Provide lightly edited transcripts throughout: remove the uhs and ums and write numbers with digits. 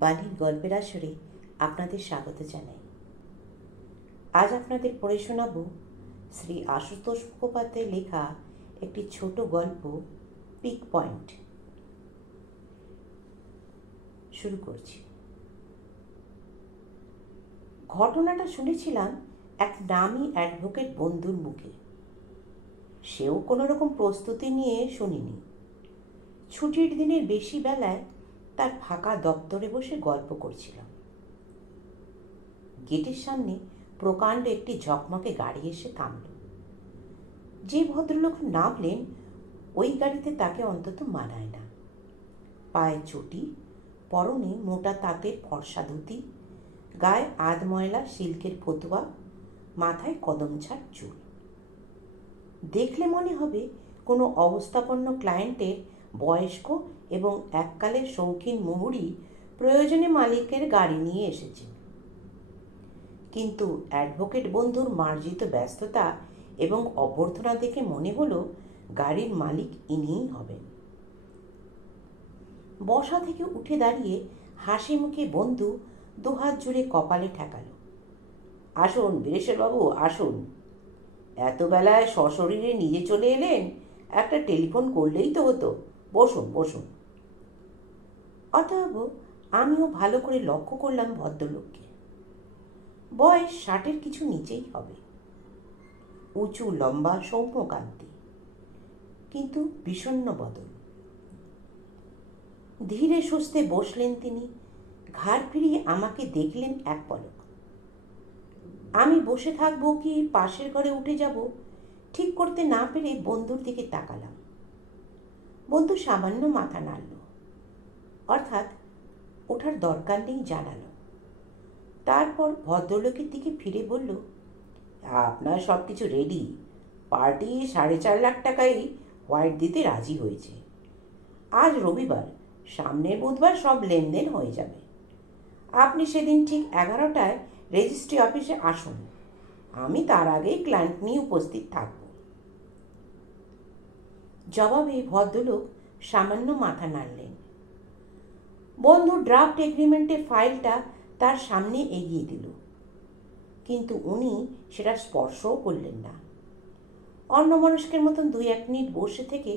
বাণীর গল্পের আসরে আপনাদের স্বাগত জানাই। আজ আপনাদের পড়ে শোনাব শ্রী আশুতোষ মুখোপাধ্যায়ের লেখা একটি ছোট গল্প, পিক পয়েন্ট। শুরু করছি। ঘটনাটা শুনেছিলাম এক নামী অ্যাডভোকেট বন্ধুর মুখে। সেও কোনো রকম প্রস্তুতি নিয়ে শুনিনি। ছুটির দিনের বেশি বেলায় তার ফাঁকা দপ্তরে বসে গল্প করছিলাম। গেটের সামনে প্রকাণ্ড একটি ঝকমকে গাড়ি এসে থামল। যে ভদ্রলোক নামলেন ওই গাড়িতে তাকে অন্তত মানায় না। পায়ে চটি, পরনে মোটা তাঁতের ফর্সা ধুতি, গায়ে আধ ময়লা সিল্কের ফতুয়া, মাথায় কদমছাড় চুল। দেখলে মনে হবে কোনো অবস্থাপন্ন ক্লায়েন্টের বয়স্ক এবং এককালের শৌখিন মুহুরি প্রয়োজনে মালিকের গাড়ি নিয়ে এসেছে। কিন্তু অ্যাডভোকেট বন্ধুর মার্জিত ব্যস্ততা এবং অভ্যর্থনা দেখে মনে হলো গাড়ির মালিক ইনিই হবেন। বসা থেকে উঠে দাঁড়িয়ে হাসি মুখে বন্ধু দুহাত জুড়ে কপালে ঠেকালো। আসুন বীরেশ্বরবাবু, আসুন। এত বেলায় সশরীরে নিজে চলে এলেন, একটা টেলিফোন করলেই তো হতো। বসুন বসুন। অতএব আমিও ভালো করে লক্ষ্য করলাম ভদ্রলোককে। বয়স 60-এর কিছু নিচেই হবে। উঁচু লম্বা সৌম্যকান্তি, কিন্তু বিষণ্ণ বদন। ধীরে সুস্থে বসলেন তিনি, ঘাড় ফিরিয়ে আমাকে দেখলেন এক পলক। আমি বসে থাকবো কি পাশের ঘরে উঠে যাব ঠিক করতে না পেরে বন্ধুর দিকে তাকালাম। বন্ধু সামান্য মাথা নাড়ল, অর্থাৎ ওঠার দরকার নেই জানালো। তারপর ভদ্রলোকের দিকে ফিরে বলল, আপনার সব কিছু রেডি। পার্টি 4.5 লাখ টাকাই হোয়াইট দিতে রাজি হয়েছে। আজ রবিবার, সামনের বুধবার সব লেনদেন হয়ে যাবে। আপনি সেদিন ঠিক 11টায় রেজিস্ট্রি অফিসে আসুন। আমি তার আগেই ক্লায়েন্ট নিয়ে উপস্থিত থাকব। জবাবে ভদ্রলোক সামান্য মাথা নাড়লেন। বন্ধু ড্রাফট এগ্রিমেন্টের ফাইলটা তার সামনে এগিয়ে দিল, কিন্তু উনি সেটা স্পর্শও করলেন না। অন্যমনস্কের মতন 2-1 মিনিট বসে থেকে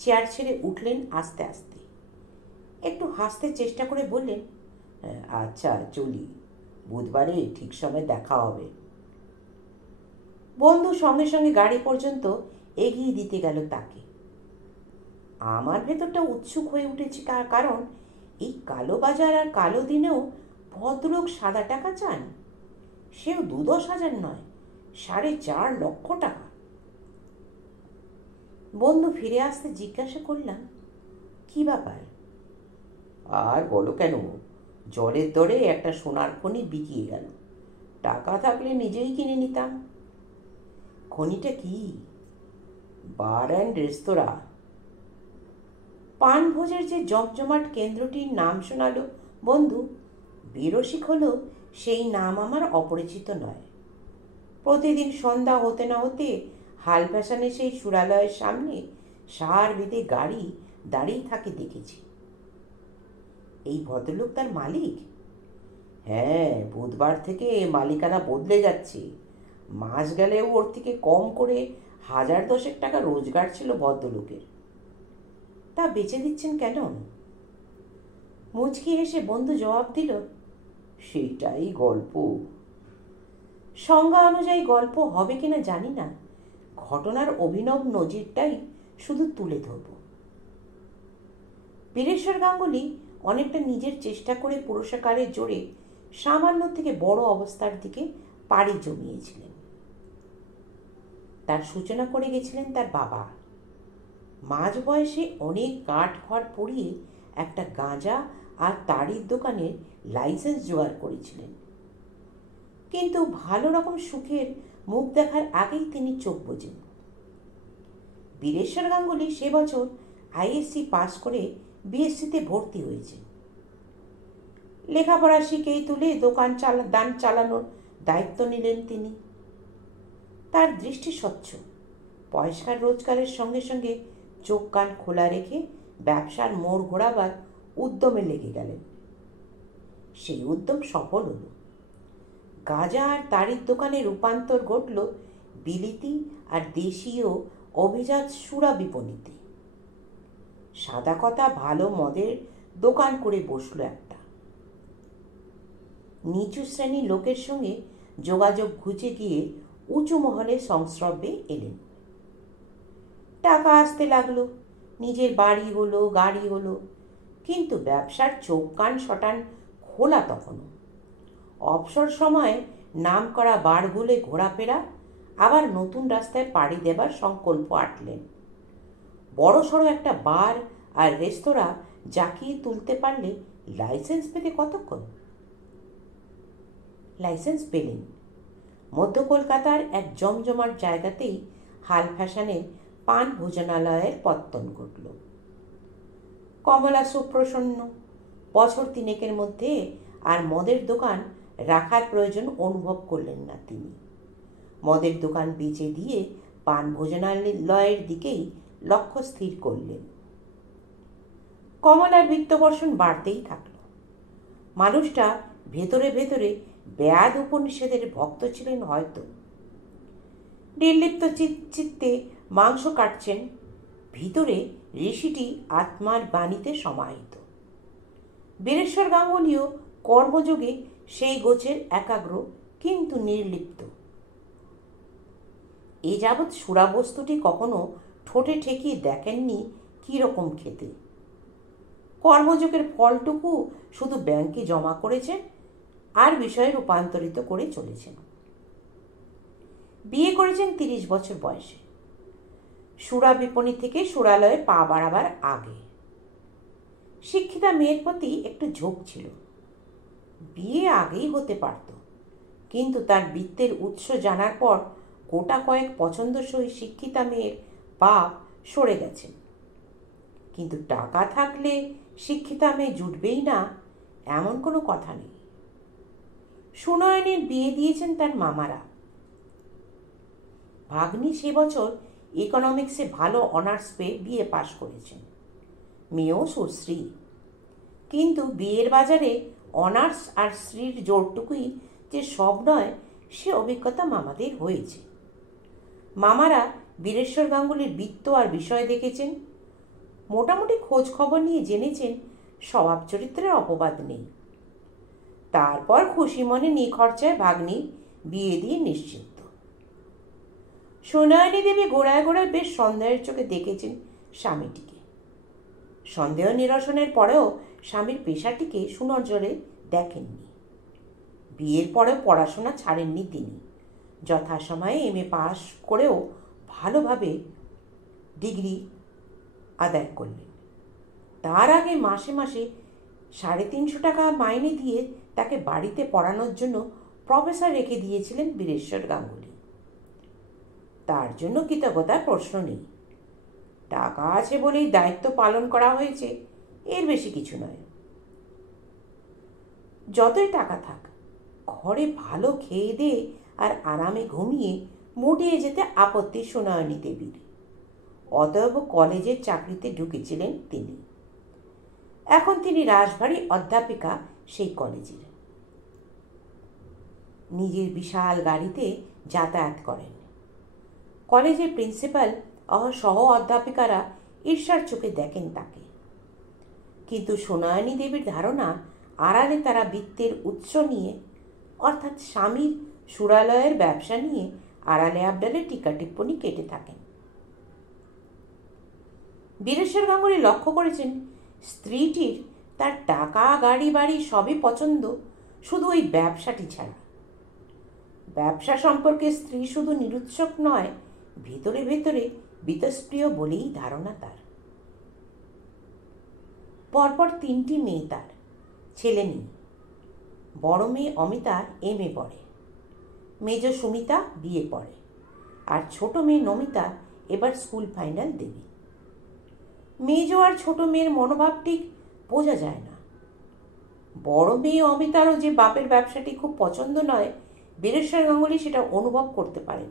চেয়ার ছেড়ে উঠলেন আস্তে আস্তে। একটু হাসতে চেষ্টা করে বললেন, আচ্ছা চলি, বুধবারে ঠিক সময় দেখা হবে। বন্ধু সঙ্গে সঙ্গে গাড়ি পর্যন্ত এগিয়ে দিতে গেল তাকে। আমার ভেতরটা উৎসুক হয়ে উঠেছে, কারণ এই কালো বাজার আর কালো দিনেও ভদ্রলোক সাদা টাকা চান, সেও 2-10,000 নয়, 4.5 লক্ষ টাকা। বন্ধু ফিরে আসতে জিজ্ঞাসা করলাম, কি ব্যাপার? আর বলো কেন, জলের দরে একটা সোনার খনি বিকিয়ে গেল। টাকা থাকলে নিজেই কিনে নিতাম। খনিটা কি? বার অ্যান্ড রেস্তোরাঁ। পানভোজের যে জমজমাট কেন্দ্রটির নাম শোনালো বন্ধু, বিরসিক হলেও সেই নাম আমার অপরিচিত নয়। প্রতিদিন সন্ধ্যা হতে না হতে হাল ফ্যাশনে সেই সুরালয়ের সামনে সার বেঁধে গাড়ি দাঁড়িয়ে থাকে দেখেছি। এই ভদ্রলোক তার মালিক? হ্যাঁ, বুধবার থেকে মালিকানা বদলে যাচ্ছে। মাস গেলেও ওর থেকে কম করে 1000-10 টাকা রোজগার ছিল ভদ্রলোকের। তা বেচে দিচ্ছেন কেন? মুচকি হেসে বন্ধু জবাব দিল, সেটাই গল্প। সংজ্ঞা অনুযায়ী গল্প হবে কিনা জানি না, ঘটনার অভিনব নজিরটাই শুধু তুলে ধরব। বীরেশ্বর গাঙ্গুলি অনেকটা নিজের চেষ্টা করে পুরস্কারের জোরে সামান্য থেকে বড় অবস্থার দিকে পাড়ি জমিয়েছিলেন। তার সূচনা করে গেছিলেন তার বাবা। মাঝ বয়সে অনেক কাঠ খড় পড়িয়ে একটা গাঁজা আর তাড়ির দোকানের লাইসেন্স জোগাড় করেছিলেন, কিন্তু ভালো রকম সুখের মুখ দেখার আগেই তিনি চোখ বোঝেন। বীরেশ্বর গাঙ্গুলি সে বছর আইএসসি পাস করে বিএসসিতে ভর্তি হয়েছে। লেখাপড়া শিখেই তুলে দান চালানোর দায়িত্ব নিলেন তিনি। তার দৃষ্টি স্বচ্ছ, পয়সার রোজগারের সঙ্গে সঙ্গে চোখ কান খোলা রেখে ব্যবসার মোড় ঘোরাবার উদ্যমে লেগে গেলেন। সেই উদ্যম সফল হল। গাঁজা আর তারির দোকানে রূপান্তর ঘটল বিলিতি আর দেশীয় অভিজাত সুরা বিপণীতে। সাদা কথা ভালো মদের দোকান করে বসল একটা। নিচু শ্রেণীর লোকের সঙ্গে যোগাযোগ ঘুচে গিয়ে উঁচু মহলে সংস্রবে এলেন। টাকা আসতে লাগলো, নিজের বাড়ি হলো, গাড়ি হলো, কিন্তু ব্যবসার চোখ কান শটান খোলা তখনও। অবসর সময়ে নাম করা বারগুলে ঘোরাফেরা, আবার নতুন রাস্তায় পাড়ি দেবার সংকল্প আটলেন। বড়সড় একটা বার আর রেস্তোরাঁ জাকিয়ে তুলতে পারলে লাইসেন্স পেতে কতক্ষণ? লাইসেন্স পেলেন। মধ্য কলকাতার এক জমজমাট জায়গাতেই হাল ফ্যাশনের পান ভোজনালয়ের পত্তন ঘটল। কমলা সুপ্রসন্ন। বছর তিনেকের মধ্যে আর মদের দোকান রাখার প্রয়োজন অনুভব করলেন না তিনি। মদের দোকান বেচে দিয়ে পান ভোজনালয়ের দিকেই লক্ষ্য স্থির করলেন। কমলার বিত্তবর্ষণ বাড়তেই থাকল। মানুষটা ভেতরে ভেতরে ব্যাদ উপনিষেদের ভক্ত ছিলেন হয়তো। নির্লিপ্ত চিত্তে মাংস কাটছেন, ভিতরে ঋষিটি আত্মার বাণীতে সমাহিত। বীরেশ্বর গাঙ্গুলিও কর্মযোগে সেই গোছের একাগ্র কিন্তু নির্লিপ্ত। এ যাবৎ সুরাবস্তুটি কখনো ঠোঁটে ঠেকিয়ে দেখেননি কীরকম খেতে। কর্মযোগের ফলটুকু শুধু ব্যাংকে জমা করেছেন আর বিষয়ে রূপান্তরিত করে চলেছেন। বিয়ে করেছেন 30 বছর বয়সে, সুরা বিপণী থেকে সুরালয়ে পা বাড়াবার আগে। শিক্ষিতা মেয়ের প্রতি একটু ঝোঁক ছিল। বিয়ে আগেই হতে পারত, কিন্তু তার বিত্তের উৎস জানার পর গোটা কয়েক পছন্দসই শিক্ষিতা মেয়ের বাপ সরে গেছেন। কিন্তু টাকা থাকলে শিক্ষিতা মেয়ে জুটবেই না এমন কোনো কথা নেই। সুনয়নের বিয়ে দিয়েছেন তার মামারা। ভাগ্নি সে বছর ইকোনমিক্সে ভালো অনার্স পেয়ে বিএ পাশ করেছেন। মেয়েও সুশ্রী, কিন্তু বিয়ের বাজারে অনার্স আর শ্রীর জোরটুকুই যে সব নয় সে অভিজ্ঞতা মামাদের হয়েছে। মামারা বীরেশ্বর গাঙ্গুলির বৃত্ত আর বিষয় দেখেছেন, মোটামুটি খোঁজ খবর নিয়ে জেনেছেন স্বভাব চরিত্রের অপবাদ নেই। তারপর খুশি মনে নিখরচায় ভাগ্নি বিয়ে দিয়ে নিশ্চিন্ত। সুনয়নী দেবী গোড়ায় গোড়ায় বেশ সন্দেহের চোখে দেখেছেন স্বামীটিকে। সন্দেহ নিরসনের পরেও স্বামীর পেশাটিকে সুনজরে দেখেননি। বিয়ের পরেও পড়াশোনা ছাড়েননি তিনি। যথাসময়ে MA পাশ করেও ভালোভাবে ডিগ্রি আদায় করলেন। তার আগে মাসে মাসে 350 টাকা মাইনে দিয়ে তাকে বাড়িতে পড়ানোর জন্য প্রফেসর রেখে দিয়েছিলেন বীরেশ্বর গাঙ্গুলি। তার জন্য কৃতজ্ঞতার প্রশ্ন নেই। টাকা আছে বলেই দায়িত্ব পালন করা হয়েছে, এর বেশি কিছু নয়। যতই টাকা থাক, ঘরে ভালো খেয়ে দে আর আরামে ঘুমিয়ে মুটিয়ে যেতে আপত্তি সুনয়নী দেবীর। অতএব কলেজের চাকরিতে ঢুকেছিলেন তিনি। এখন তিনি রাশভারী অধ্যাপিকা সেই কলেজের। নিজের বিশাল গাড়িতে যাতায়াত করেন। কলেজের প্রিন্সিপাল সহ অধ্যাপিকারা ঈর্ষার চোখে দেখেন তাকে। কিন্তু সুনয়নী দেবীর ধারণা আড়ালে তারা বৃত্তের উৎস নিয়ে, অর্থাৎ স্বামীর সুরালয়ের ব্যবসা নিয়ে আড়ালে আবডালে টিকা টিপ্পণী কেটে থাকেন। বীরেশ্বর গাঙ্গুলি লক্ষ্য করেছেন স্ত্রীটির তার টাকা গাড়ি বাড়ি সবই পছন্দ, শুধু ওই ব্যবসাটি ছাড়া। ব্যবসা সম্পর্কে স্ত্রী শুধু নিরুৎসুক নয়, ভেতরে ভেতরে বীতস্প্রিয় বলেই ধারণা তার। পরপর 3টি মেয়ে তার, ছেলে নেই। বড় মেয়ে অমিতা MA পড়ে, মেজ সুমিতা বিয়ে পড়ে, আর ছোট মেয়ে নমিতা এবার স্কুল ফাইনাল দেবে। মেজ আর ছোট মেয়ের মনোভাব ঠিক বোঝা যায় না। বড় মেয়ে অমিতারও যে বাপের ব্যবসাটি খুব পছন্দ নয়, বীরেশ্বর গাঙ্গুলি সেটা অনুভব করতে পারেন।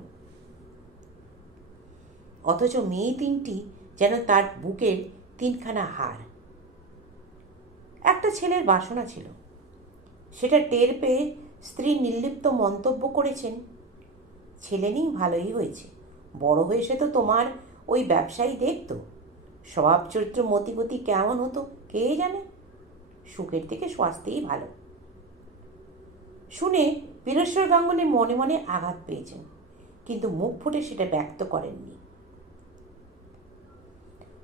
অথচ মেয়ে 3টি যেন তার বুকের 3খানা হাড়। একটা ছেলের বাসনা ছিল, সেটা টের পেয়ে স্ত্রী নির্লিপ্ত মন্তব্য করেছেন, ছেলে নেই ভালোই হয়েছে, বড় হয়ে সে তো তোমার ওই ব্যবসায়ী দেখতো, স্বভাব চরিত্র মতিগতি কেমন হতো কে জানে, সুখের থেকে স্বাস্থ্যই ভালো। শুনে বীরেশ্বর গাঙ্গুলি মনে মনে আঘাত পেয়েছেন, কিন্তু মুখ ফুটে সেটা ব্যক্ত করেননি।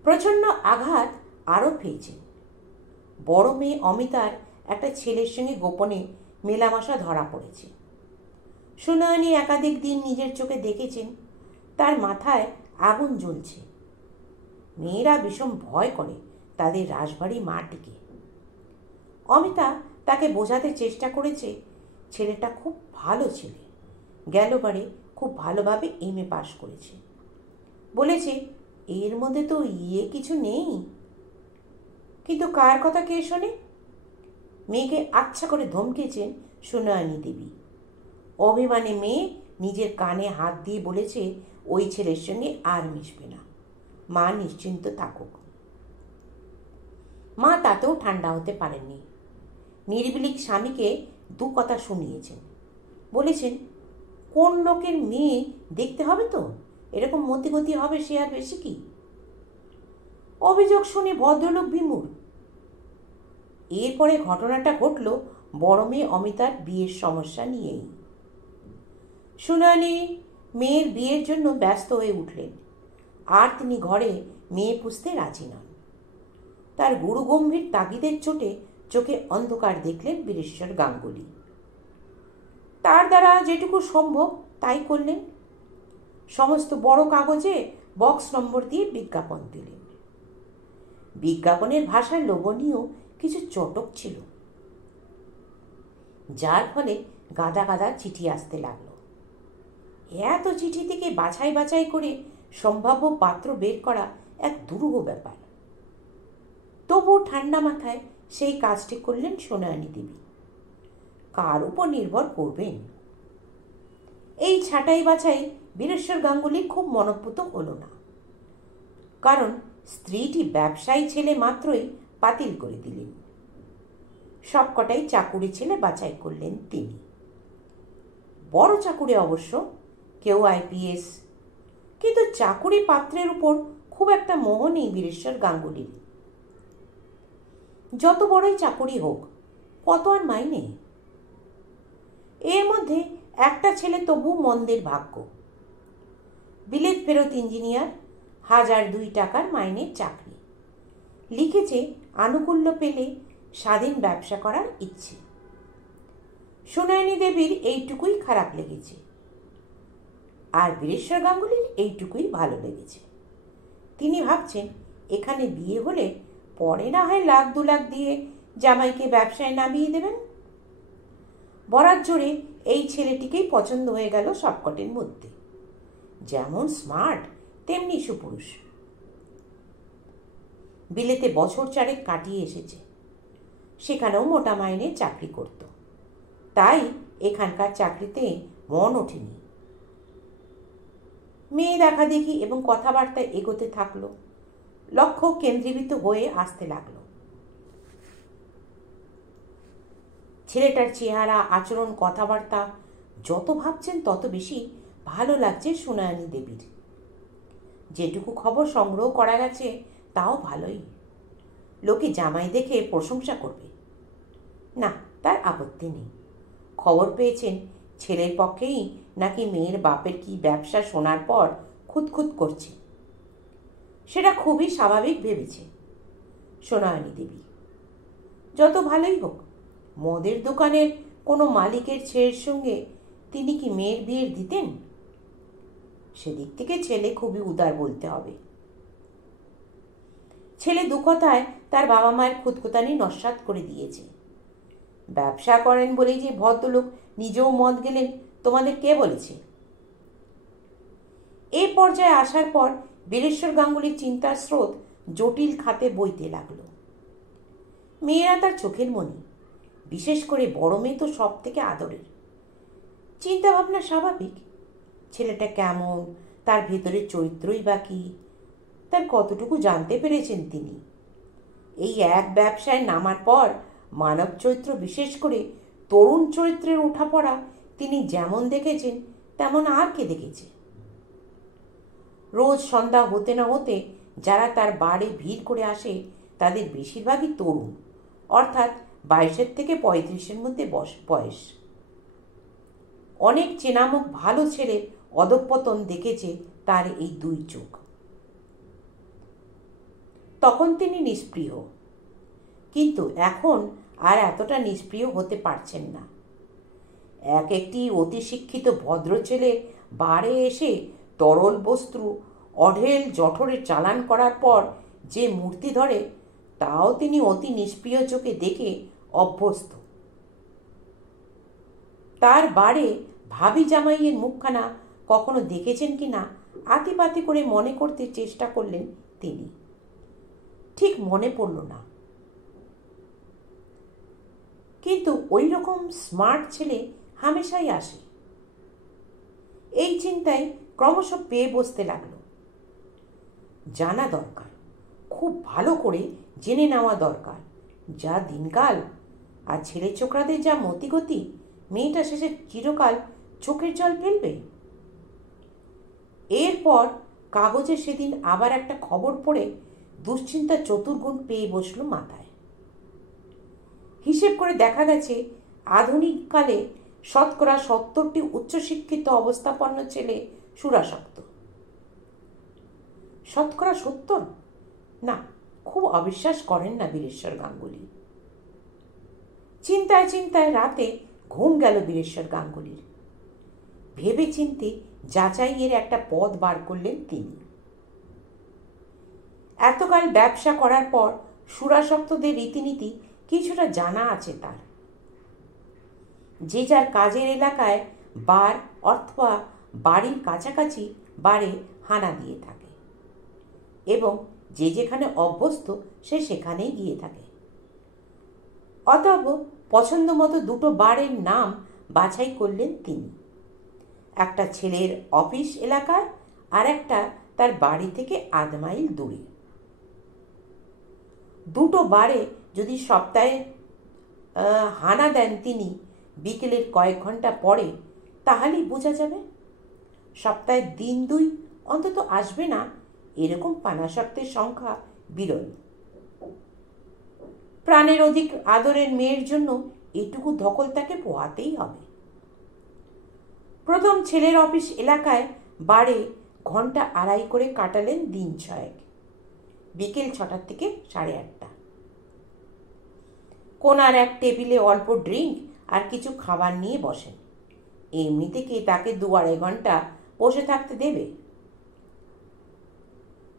প্রচণ্ড আঘাত আরও পেয়েছেন। বড় মেয়ে অমিতার একটা ছেলের সঙ্গে গোপনে মেলামেশা ধরা পড়েছে। সুনয়নী একাধিক দিন নিজের চোখে দেখেছেন তার মাথায় আগুন জ্বলছে। মেয়েরা ভীষণ ভয় করে তাদের রাশভারী মাটিকে। অমিতা তাকে বোঝাতে চেষ্টা করেছে ছেলেটা খুব ভালো ছেলে, গেলবারে খুব ভালোভাবে এমএ পাশ করেছে। বলেছে এর মধ্যে তো কিছু নেই, কিন্তু কার কথা কে শোনে? মেয়েকে আচ্ছা করে ধমকেছেন সুনয়নী দেবী। অভিমানে মেয়ে নিজের কানে হাত দিয়ে বলেছে ওই ছেলের সঙ্গে আর মিশবে না, মা নিশ্চিন্ত থাকুক। মা তাতেও ঠান্ডা হতে পারেননি। নির্বিলিক স্বামীকে দু কথা শুনিয়েছেন। বলেছেন কোন লোকের মেয়ে দেখতে হবে তো, এরকম মতিগতি হবে সে আর বেশি কি? অভিযোগ শুনে ভদ্রলোক বিমূঢ়। এরপরে ঘটনাটা ঘটল বড় মেয়ে অমিতার বিয়ের সমস্যা নিয়েই। সুনয়নী মেয়ের বিয়ের জন্য ব্যস্ত হয়ে উঠলেন, আর তিনি ঘরে মেয়ে পুষতে রাজি নন। তার গুরুগম্ভীর তাগিদের চোটে চোখে অন্ধকার দেখলেন বীরেশ্বর গাঙ্গুলি। তার দ্বারা যেটুকু সম্ভব তাই করলেন। সমস্ত বড় কাগজে বক্স নম্বর দিয়ে বিজ্ঞাপন দিলেন। বিজ্ঞাপনের ভাষায় লোভনীয় কিছু চটক ছিল, যার ফলে গাদা গাদা চিঠি আসতে লাগলো। এত চিঠি থেকে বাছাই বাছাই করে সম্ভাব্য পাত্র বের করা এক দুরূহ ব্যাপার। তবু ঠান্ডা মাথায় সেই কাজটি করলেন সুনয়নী দেবী। কার উপর নির্ভর করবেন? এই ছাঁটাই বাছাই বীরেশ্বর গাঙ্গুলি খুব মনোপুত হল না, কারণ স্ত্রীটি ব্যবসায়ী ছেলে মাত্রই বাতিল করে দিলেন। সবকটাই চাকুরি ছেলে বাছাই করলেন তিনি। বড় চাকুরি অবশ্য, কেউ আইপিএস, কিন্তু চাকুরি পাত্রের উপর খুব একটা মোহ নেই বীরেশ্বর গাঙ্গুলির। যত বড়ই চাকুরি হোক, কত আর মাইনে? এর মধ্যে একটা ছেলে তবু মন্দের ভাগ্য, বিলেত ফেরত ইঞ্জিনিয়ার, 1002 টাকার মাইনের চাকরি। লিখেছে আনুকূল্য পেলে স্বাধীন ব্যবসা করার ইচ্ছে। সুনয়নী দেবীর এইটুকুই খারাপ লেগেছে, আর বীরেশ্বর গাঙ্গুলির এইটুকুই ভালো লেগেছে। তিনি ভাবছেন এখানে বিয়ে হলে পরে না হয় 1,00,000 2 লাখ দিয়ে জামাইকে ব্যবসায় নামিয়ে দেবেন। বরাত জোরে এই ছেলেটিকেই পছন্দ হয়ে গেল সবকটের মধ্যে। যেমন স্মার্ট তেমনি সুপুরুষ। বিলেতে বছর 4 কাটিয়ে এসেছে, সেখানেও মোটা মাইনে চাকরি করত, তাই এখানকার চাকরিতে মন ওঠেনি। মেয়ে দেখা দেখি এবং কথাবার্তায় এগোতে থাকলো, লক্ষ্য কেন্দ্রীভূত হয়ে আসতে লাগলো। ছেলেটার চেহারা, আচরণ, কথাবার্তা যত ভাবছেন তত বেশি ভালো লাগছে সুনয়নী দেবীর। যেটুকু খবর সংগ্রহ করা গেছে তাও ভালোই। লোকে জামাই দেখে প্রশংসা করবে, না তার আপত্তি নেই। খবর পেয়েছেন ছেলের পক্ষেই নাকি মেয়ের বাপের কি ব্যবসা শোনার পর খুঁতখুত করছে। সেটা খুবই স্বাভাবিক ভেবেছে সুনয়নী দেবী। যত ভালোই হোক, মদের দোকানের কোনো মালিকের ছেলের সঙ্গে তিনি কি মেয়ের বিয়ে দিতেন? সেদিক থেকে ছেলে খুবই উদার বলতে হবে। ছেলে দুকথায় তার বাবা মায়ের খুঁতখুঁতানি নস্যাৎ করে দিয়েছে। ব্যবসা করেন বলেই যে ভদ্রলোক নিজেও মদ গেলেন তোমাদের কে বলেছে? এই পর্যায়ে আসার পর বীরেশ্বর গাঙ্গুলির চিন্তার স্রোত জটিল খাতে বইতে লাগলো। মেয়েরা তার চোখের মণি, বিশেষ করে বড় মেয়ে তো সব থেকে আদরের। চিন্তা ভাবনা স্বাভাবিক। ছেলেটা কেমন, তার ভেতরের চরিত্রই বা কি, তার কতটুকু জানতে পেরেছেন তিনি। এই এক ব্যবসায় নামার পর মানব চরিত্র, বিশেষ করে তরুণ চরিত্রের ওঠাপড়া তিনি যেমন দেখেছেন তেমন আর কে দেখেছে? রোজ সন্ধ্যা হতে না হতে যারা তার বাড়ি ভিড় করে আসে তাদের বেশিরভাগই তরুণ, অর্থাৎ 22 থেকে 35-এর মধ্যে বয়স। অনেক চেনামুখ ভালো ছেলের অধঃপতন দেখেছে তার এই দুই চোখ। তখন তিনি নিষ্প্রিয়, কিন্তু এখন আর এতটা নিষ্প্রিয় হতে পারছেন না। একটি অতি শিক্ষিত ভদ্র ছেলে বারে এসে তরল বস্তু অঢেল জঠরে চালান করার পর যে মূর্তি ধরে, তাও তিনি অতি নিষ্প্রিয় চোখে দেখে অভ্যস্ত। তার বারে ভাবি জামাইয়ের মুখখানা কখনো দেখেছেন কি না আতিপাতি করে মনে করতে চেষ্টা করলেন তিনি। ঠিক মনে পড়ল না। কিন্তু ওই রকম স্মার্ট ছেলে হামেশাই আসে। এই চিন্তায় ক্রমশ পেয়ে বসতে লাগলো। জানা দরকার, খুব ভালো করে জেনে নেওয়া দরকার। যা দিনকাল আর ছেলে ছোকরাদের যা মতিগতি, মেয়েটা শেষে চিরকাল চোখের জল ফেলবে। এরপর কাগজে সেদিন আবার একটা খবর পড়ে দুশ্চিন্তা চতুর্গুণ পেয়ে বসল মাথায়। হিসেব করে দেখা গেছে আধুনিক কালে 70% উচ্চশিক্ষিত অবস্থাপন্ন ছেলে সুরাসক্ত। 70%? না, খুব অবিশ্বাস করেন না বীরেশ্বর গাঙ্গুলি। চিন্তায় চিন্তায় রাতে ঘুম গেল বীরেশ্বর গাঙ্গুলির। ভেবে চিন্তে যাচাইয়ের একটা পথ বার করলেন তিনি। এতকাল ব্যবসা করার পর সুরাসক্তদের রীতিনীতি কিছুটা জানা আছে তার। যে যার কাজের এলাকায় বার অথবা বাড়ির কাছাকাছি বারে হানা দিয়ে থাকে, এবং যে যেখানে অভ্যস্ত সে সেখানেই গিয়ে থাকে। অতএব পছন্দ মতো দুটো বারের নাম বাছাই করলেন তিনি। একটা ছেলের অফিস এলাকায়, আর একটা তার বাড়ি থেকে 1/2 মাইল দূরে। দুটো বারে যদি সপ্তাহে হানা দেন তিনি বিকেলের কয়েক ঘন্টা পরে, তাহলেই বোঝা যাবে। সপ্তাহে দিন 2 অন্তত আসবে না এরকম পানাসক্তের সংখ্যা বিরল। প্রাণের অধিক আদরের মেয়ের জন্য এটুকু ধকল তাকে পোহাতেই হবে। প্রথম ছেলের অফিস এলাকায় বারে 1.5 ঘন্টা করে কাটালেন দিন 6। বিকেল 6টা থেকে 8:30। কোনার এক টেবিলে অল্প ড্রিঙ্ক আর কিছু খাবার নিয়ে বসেন। এমনিতে কে তাকে 2-2.5 ঘন্টা বসে থাকতে দেবে?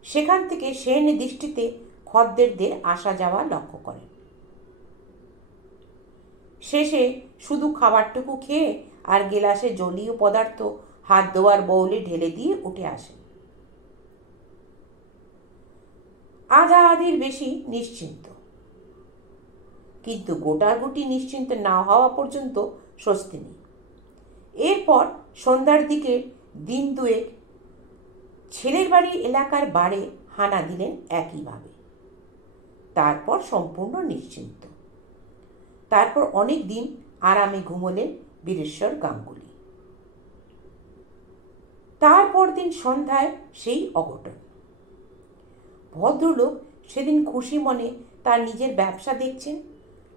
সেখান থেকে সেন দৃষ্টিতে খদ্দেরদের আসা যাওয়া লক্ষ্য করেন। শেষে শুধু খাবারটুকু খেয়ে আর গেলাসে জলীয় পদার্থ হাত ধোয়ার বউলে ঢেলে দিয়ে উঠে আসেন। আধা আধির বেশি নিশ্চিন্ত, কিন্তু গোটাগুটি নিশ্চিন্ত না হওয়া পর্যন্ত স্বস্তি নেই। এরপর সন্ধ্যার দিকে দিন 2 ছেলের বাড়ি এলাকার বারে হানা দিলেন একইভাবে। তারপর সম্পূর্ণ নিশ্চিন্ত। তারপর অনেক দিন আরামে ঘুমোলেন বীরেশ্বর গাঙ্গুলি। তারপর দিন সন্ধ্যায় সেই অঘটন। ভদ্রলোক সেদিন খুশি মনে তার নিজের ব্যবসা দেখছেন,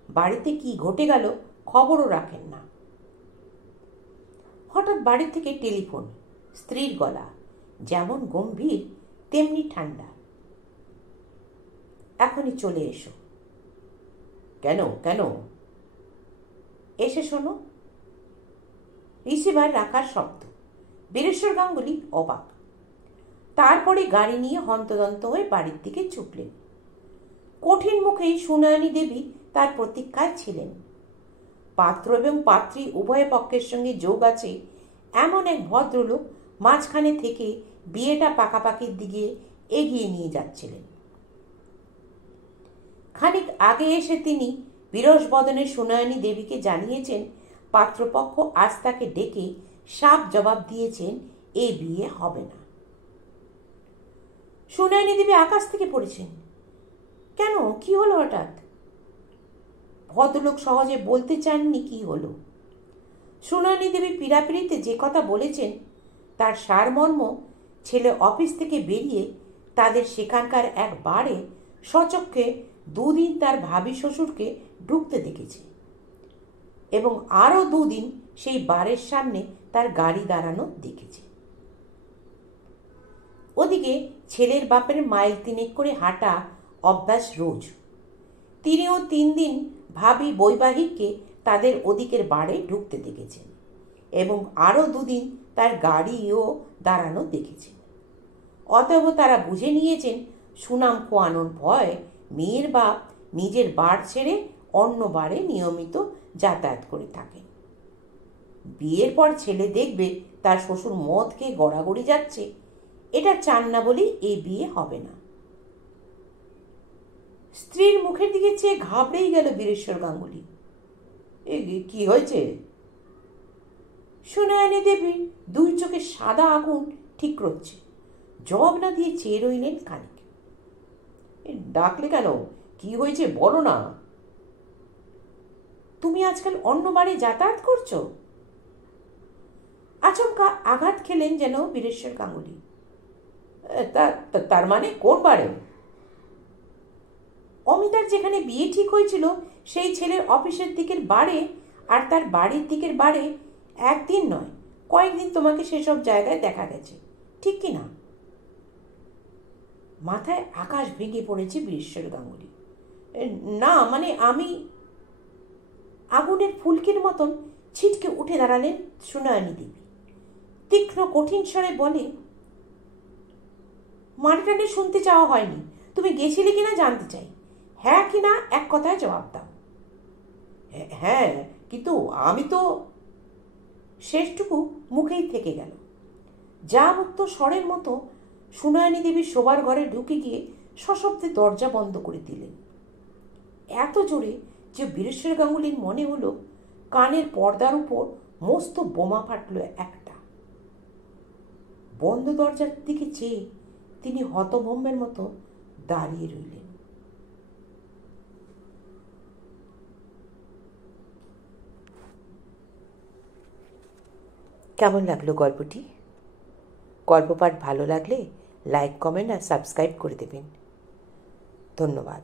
বাড়িতে কি ঘটে গেল খবরও রাখেন না। হঠাৎ বাড়ি থেকে টেলিফোন, স্ত্রীর গলা, যেমন গম্ভীর তেমনি ঠান্ডা। এখনই চলে এসো। কেন কেন? এসে শোনো। রিসিভার রাখার শব্দ। বীরেশ্বর গাঙ্গুলি অবাক। তারপরে গাড়ি নিয়ে হন্তদন্ত হয়ে বাড়ির দিকে ছুটলেন। কঠিন মুখেই সুনয়নী দেবী তার প্রতীক্ষায় ছিলেন। পাত্র এবং পাত্রী উভয় পক্ষের সঙ্গে যোগ আছে এমন এক ভদ্রলোক মাঝখানে থেকে বিয়েটা পাকাপাকির দিকে এগিয়ে নিয়ে যাচ্ছিলেন। খানিক আগে এসে তিনি বিরস বদনে সুনয়নী দেবীকে জানিয়েছেন পাত্রপক্ষ আজ তাকে ডেকে সাফ জবাব দিয়েছেন এ বিয়ে হবে না। সুনয়নী দেবী আকাশ থেকে পড়েছেন। কেন, কি হলো হঠাৎ? ভদ্রলোক সহজে বলতে চাননি কি হলো। সুনয়নী দেবী পীড়াপিড়িতে যে কথা বলেছেন তার সারমর্ম ছেলে অফিস থেকে বেরিয়ে তাদের সেখানকার এক বারে সচক্ষে দুদিন তার ভাবি শ্বশুরকে ঢুকতে দেখেছে এবং আরও দুদিন সেই বারের সামনে তার গাড়ি দাঁড়ানো দেখেছে। ওদিকে ছেলের বাপের মাইল 3 করে হাঁটা অভ্যাস রোজ। তিনিও 3 দিন ভাবি বৈবাহিককে তাদের ওদিকের বারে ঢুকতে দেখেছেন এবং আরও 2 দিন তার গাড়িও দাঁড়ানো দেখেছেন। অতএব তারা বুঝে নিয়েছেন সুনাম খোয়ানোর ভয় মেয়ের বাপ নিজের বার ছেড়ে অন্য বারে নিয়মিত যাতায়াত করে থাকেন। বিয়ের পর ছেলে দেখবে তার শ্বশুর মদ খেয়ে গড়াগড়ি যাচ্ছে, এটা চান না বলেই এই বিয়ে হবে না। স্ত্রীর মুখের দিকে চেয়ে ঘাবড়েই গেল বীরেশ্বর গাঙ্গুলি। কি হয়েছে? সুনয়নী দেবী 2 চোখে সাদা আগুন ঠিক করছে, জবাব না দিয়ে চেয়ে রইলেন খানিক। ডাকলে কেন? কি হয়েছে বলো না। তুমি আজকাল অন্য বাড়ি যাতায়াত করছো? আচমকা আঘাত খেলেন যেন বীরেশ্বর গাঙ্গুলি। তার মানে কোন বারে? অমিতার যেখানে বিয়ে ঠিক হয়েছিল সেই ছেলের অফিসের দিকের বারে আর তার বাড়ির দিকের বারে একদিন নয়, কয়েকদিন তোমাকে সেসব জায়গায় দেখা গেছে, ঠিক কি না? মাথায় আকাশ ভেঙে পড়েছে বীরেশ্বর গাঙ্গুলি। না মানে আমি। আগুনের ফুলকির মতন ছিটকে উঠে দাঁড়ালেন সুনয়নী দেবী। তীক্ষ্ণ কঠিন স্বরে বলে, মানেটানে শুনতে চাওয়া হয়নি, তুমি গেছিলে কিনা জানতে চাই। হ্যাঁ কি না এক কথায় জবাব দাও। হ্যাঁ, কিন্তু আমি তো। শেষটুকু মুখেই থেকে গেল। যা মুক্ত স্বরের মতো সুনয়নী দেবী শোবার ঘরে ঢুকে গিয়ে সশব্দে দরজা বন্ধ করে দিলেন, এত জোরে যে বীরেশ্বর গাঙ্গুলির মনে হলো কানের পর্দার উপর মস্ত বোমা ফাটল একটা। বন্ধ দরজার দিকে চেয়ে তিনি হতভম্বের মতো দাঁড়িয়ে রইলেন। কেমন লাগলো গল্পটি? গল্প পাঠ ভালো লাগলে লাইক, কমেন্ট আর সাবস্ক্রাইব করে দেবেন। ধন্যবাদ।